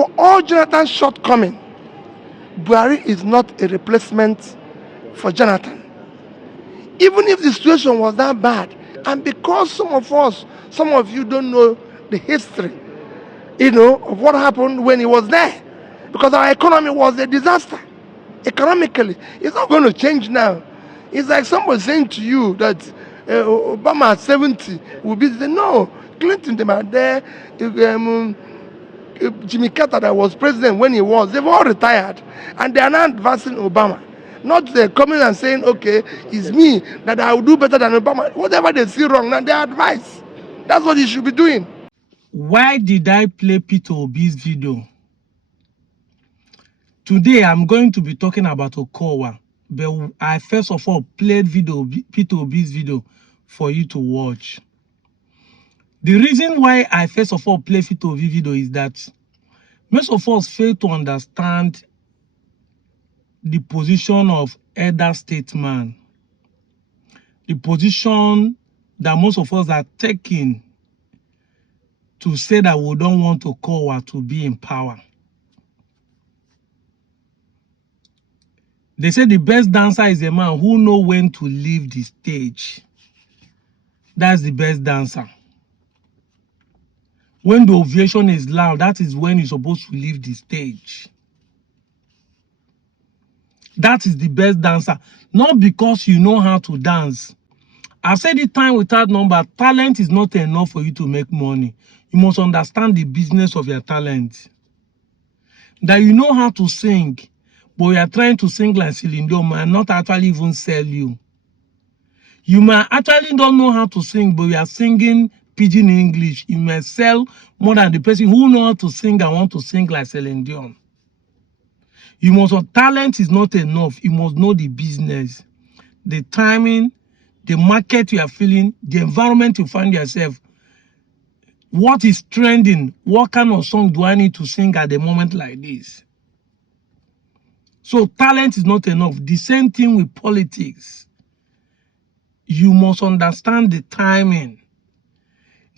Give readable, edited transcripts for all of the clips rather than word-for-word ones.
for all Jonathan's shortcoming, Buhari is not a replacement for Jonathan. Even if the situation was that bad, and because some of you don't know the history, of what happened when he was there, because our economy was a disaster. Economically, it's not going to change now. It's like somebody saying to you that Obama at 70 will be there. No, Clinton, they are there. Jimmy Carter, that was president when he was, they've all retired, and they are now advancing Obama. Not coming and saying, okay, it's me that I will do better than Obama. Whatever they see wrong, now they advise. That's what you should be doing. Why did I play Peter Obi's video? Today, I'm going to be talking about Okowa, but I first of all played Peter Obi's video for you to watch. The reason why I first of all play Peter Obi's video is that most of us fail to understand the position of elder statesman, the position that most of us are taking to say that we don't want Okowa to be in power. They say the best dancer is a man who knows when to leave the stage. That's the best dancer. When the ovation is loud, that is when you're supposed to leave the stage. That is the best dancer. Not because you know how to dance. I've said it time without number, talent is not enough for you to make money. You must understand the business of your talent. That you know how to sing, but you are trying to sing like Celine Dion and not actually even sell you. You might actually don't know how to sing, but you are singing pidgin English. You may sell more than the person who knows how to sing and want to sing like Celine Dion. You must know talent is not enough. You must know the business, the timing, the market you are feeling, the environment you find yourself. What is trending? What kind of song do I need to sing at the moment like this? So talent is not enough. The same thing with politics. You must understand the timing.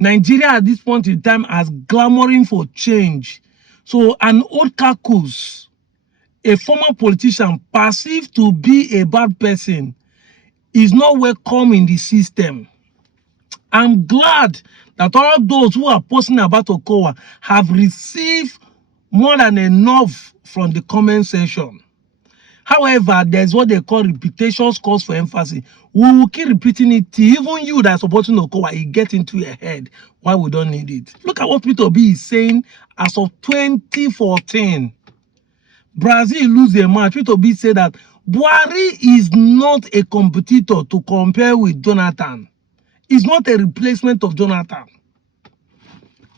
Nigeria at this point in time is clamoring for change. So an old carcass, a former politician perceived to be a bad person, is not welcome in the system. I'm glad that all those who are posting about Okowa have received more than enough from the comment section. However, there's what they call repetitions calls for emphasis. We will keep repeating it till even you that are supporting Okowa, it get into your head why we don't need it. Look at what Peter Obi is saying as of 2014. Brazil lose a match. Peter Obi said that Buhari is not a competitor to compare with Jonathan. It's not a replacement of Jonathan.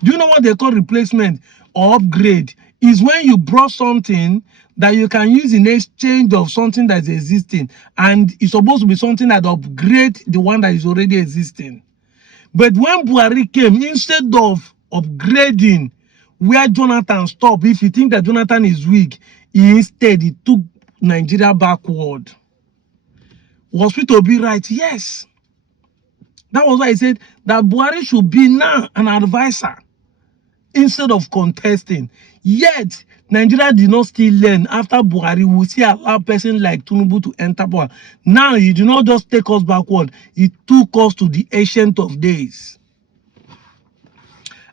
Do you know what they call replacement or upgrade? Is when you brought something that you can use in exchange of something that is existing, and it's supposed to be something that upgrade the one that is already existing. But when Buhari came, instead of upgrading where Jonathan stopped, if you think that Jonathan is weak, he took Nigeria backward. Was Peter Obi right? Yes. That was why I said that Buhari should be now an advisor instead of contesting. Yet, Nigeria did not still learn. After Buhari, we see a person like Tinubu to enter power. Now, he did not just take us backward. He took us to the ancient of days.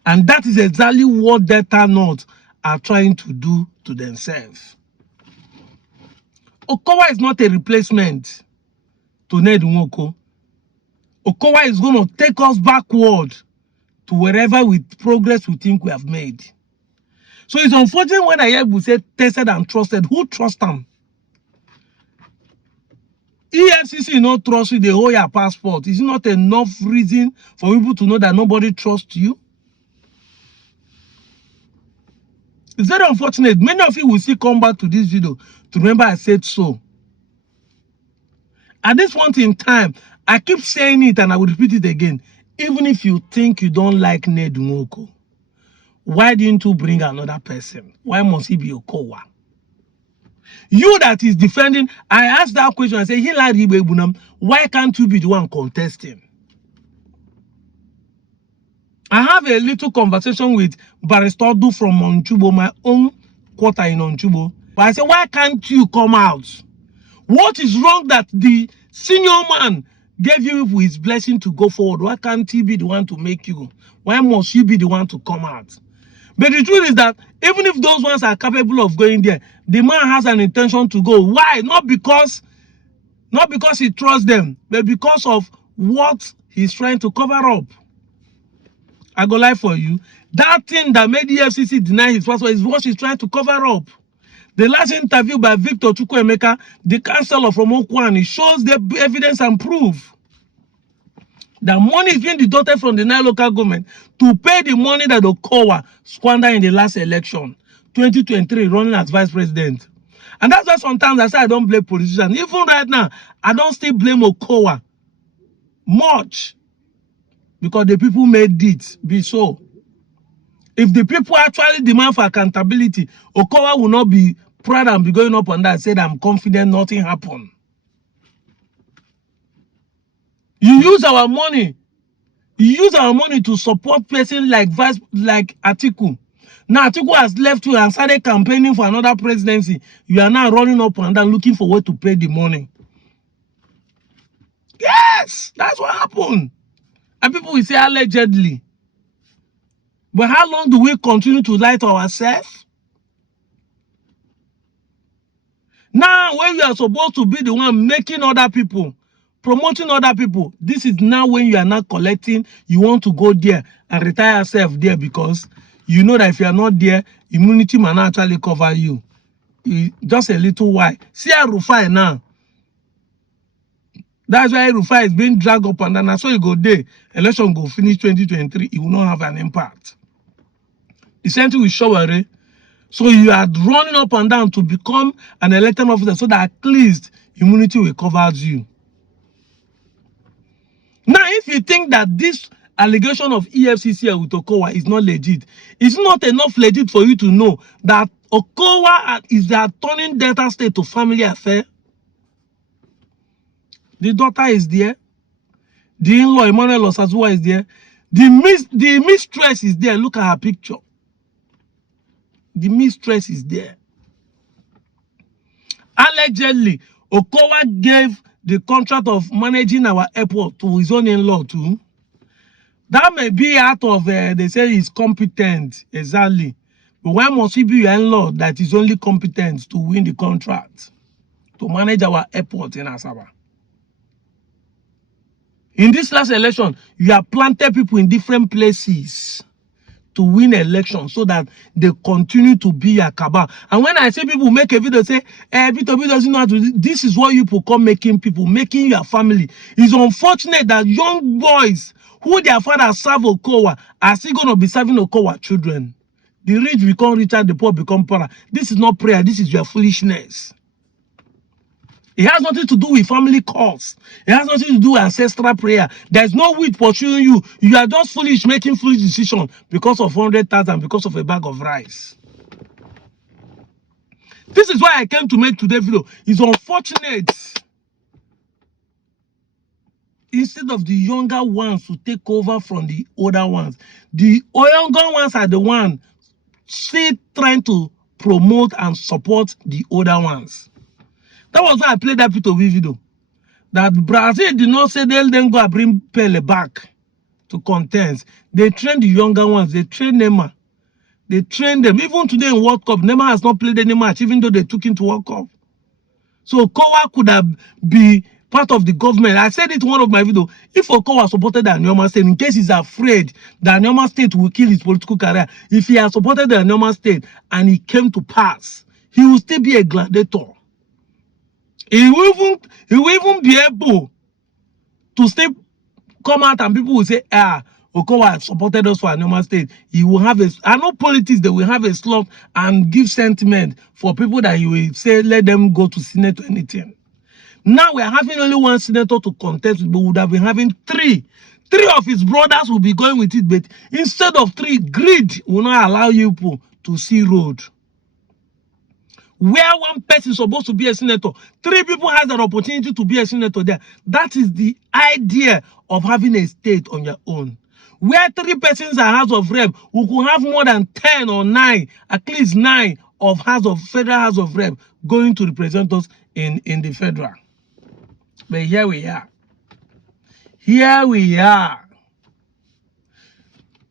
And that is exactly what Delta North are trying to do to themselves. Okowa is not a replacement to Ned Nwoko. Okowa is going to take us backward to wherever with progress we think we have made. So it's unfortunate when I hear people say tested and trusted. Who trust them? EFCC not trust you, they hold your passport. Is it not enough reason for people to know that nobody trusts you? It's very unfortunate. Many of you will see come back to this video to remember I said so. At this point in time, I keep saying it and I will repeat it again. Even if you think you don't like Ned Nwoko, why didn't you bring another person? Why must he be Okowa? You that is defending, I asked that question, I say, why can't you be the one contesting? I have a little conversation with Barrister Du from Onchubo, my own quarter in Onchubo. But I said, why can't you come out? What is wrong that the senior man gave you his blessing to go forward? Why can't he be the one to make you? Why must you be the one to come out? But the truth is that even if those ones are capable of going there, the man has an intention to go. Why? Not because he trusts them, but because of what he's trying to cover up. I go lie for you. That thing that made the FCC deny his passport is what he's trying to cover up. The last interview by Victor Chukwuemeka, the councillor from Okowa, it shows the evidence and proof that money is being deducted from the Nile local government to pay the money that Okowa squandered in the last election, 2023, running as vice president. And that's why sometimes I say I don't blame politicians. Even right now, I don't still blame Okowa much because the people made it be so. If the people actually demand for accountability, Okowa will not be proud and be going up on that and say that I'm confident nothing happened. You use our money. You use our money to support person like Atiku. Now Atiku has left you and started campaigning for another presidency. You are now running up and down looking for where to pay the money. Yes, that's what happened. And people will say allegedly. But how long do we continue to lie to ourselves? Now, when you are supposed to be the one making other people, promoting other people, this is now when you are not collecting, you want to go there and retire yourself there because you know that if you are not there, immunity may not actually cover you. Just a little while. See how Rufai now. That's why Rufai is being dragged up and down. So you go there, election go finish 2023, it will not have an impact. The same thing with Showere. So you are running up and down to become an elected officer so that at least immunity will cover you. Now, if you think that this allegation of EFCC with Okowa is not legit, it's not enough legit for you to know that Okowa is the turning Delta State to family affair. The daughter is there. The in-law, Emmanuel Osazua, is there. The mistress is there. Look at her picture. The mistress is there. Allegedly, Okowa gave the contract of managing our airport to his own in-law too. That may be out of, they say he's competent, exactly. But why must he be your in-law that is only competent to win the contract, to manage our airport in Asaba? In this last election, you have planted people in different places to win elections so that they continue to be a cabal. And when I see people make a video say, Peter B doesn't know how to do this, is what you people come making people, making your family. It's unfortunate that young boys who their fathers serve Okowa are still going to be serving Okowa children. The rich become richer, the poor become poorer. This is not prayer, this is your foolishness. It has nothing to do with family cause. It has nothing to do with ancestral prayer. There's no witch pursuing you. You are just foolish, making foolish decisions because of 100,000, because of a bag of rice. This is why I came to make today's video. It's unfortunate. Instead of the younger ones to take over from the older ones, the younger ones are the ones still trying to promote and support the older ones. That was why I played that P2V video. That Brazil did not say they'll then go and bring Pele back to contest. They train the younger ones. They train Neymar. They train them. Even today in World Cup, Neymar has not played any match, even though they took him to World Cup. So Okowa could have been part of the government. I said it in one of my videos. If Okowa supported the Anyoma State, in case he's afraid that Anyoma State will kill his political career, if he has supported the Anyoma State and he came to pass, he will still be a gladiator. He will even be able to still come out and people will say, Okowa supported us for Anyoma State. He will have I know politics, they will have a slot and give sentiment for people that he will say, let them go to Senate or anything. Now we are having only one senator to contest with, but we would have been having three. Three of his brothers will be going with it, but instead of three, greed will not allow you to see road. Where one person is supposed to be a senator, three people have an opportunity to be a senator there. That is the idea of having a state on your own. Where 3 persons are House of Rep, we could have more than 10 or 9, at least 9 of Federal House of Rep going to represent us in the federal. But here we are. Here we are.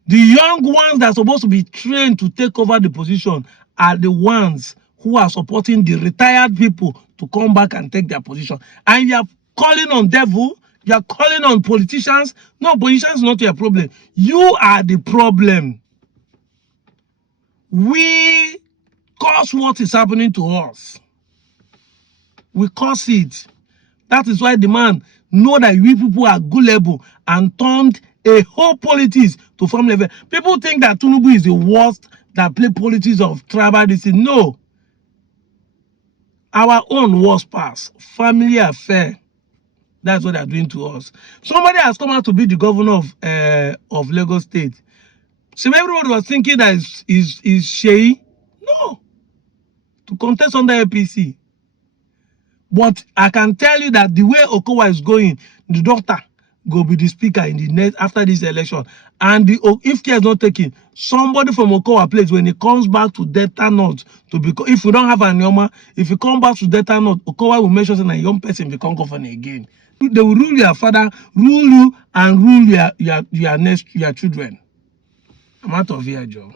The young ones that are supposed to be trained to take over the position are the ones who are supporting the retired people to come back and take their position. And you are calling on devil, you are calling on politicians. No, politicians is not your problem. You are the problem. We cause what is happening to us. We cause it. That is why the man know that we people are gullible and turned a whole politics to farm level. People think that Tinubu is the worst that play politics of tribal. No. Our own worst pass. Family affair. That's what they're doing to us. Somebody has come out to be the governor of Lagos State. So everybody was thinking that is Sheyi. No. To contest under APC. But I can tell you that the way Okowa is going, the doctor will be the speaker in the next after this election. And if care is not taken, somebody from Okowa place, when he comes back to Delta North to become, if we don't have an Yoma, if he come back to Delta North, Okowa will make sure that a young person become governor again. They will rule your father, rule you, and rule your children. I'm out of here, Joe.